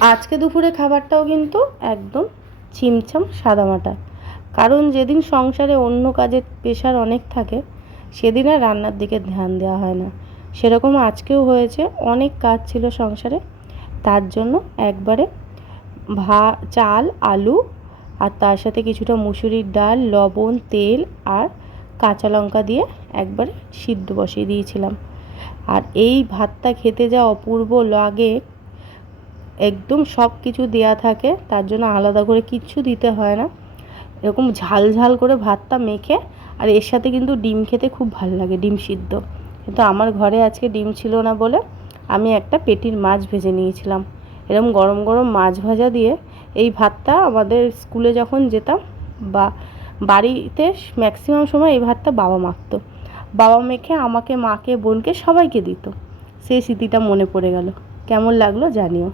আজকে দুপুরে খাবারটাও কিন্তু একদম ছিমছাম সাদামাটা। কারণ যেদিন সংসারে অন্য কাজের প্রেশার অনেক থাকে সেদিন আর রান্নার দিকে ধ্যান দেওয়া হয় না। সেরকম আজকেও হয়েছে, অনেক কাজ ছিল সংসারে, তার জন্য একবারে চাল, আলু আর তার সাথে কিছুটা মুসুরির ডাল, লবণ, তেল আর কাঁচা লঙ্কা দিয়ে একবারে সিদ্ধ বসিয়ে দিয়েছিলাম। আর এই ভাতটা খেতে যা অপূর্ব লাগে, একদম সব কিছু দেয়া থাকে, তার জন্য আলাদা করে কিচ্ছু দিতে হয় না। এরকম ঝাল ঝাল করে ভাতটা মেখে, আর এর সাথে কিন্তু ডিম খেতে খুব ভালো লাগে, ডিম সিদ্ধ। কিন্তু আমার ঘরে আজকে ডিম ছিল না বলে আমি একটা পেটির মাছ ভেজে নিয়েছিলাম। এরকম গরম গরম মাছ ভাজা দিয়ে এই ভাতটা আমাদের স্কুলে যখন যেতাম বা বাড়িতে ম্যাক্সিমাম সময় এই ভাতটা বাবা মাখতো। বাবা মেখে আমাকে, মাকে, বোনকে সবাইকে দিত। সেই স্মৃতিটা মনে পড়ে গেল। কেমন লাগলো জানিও।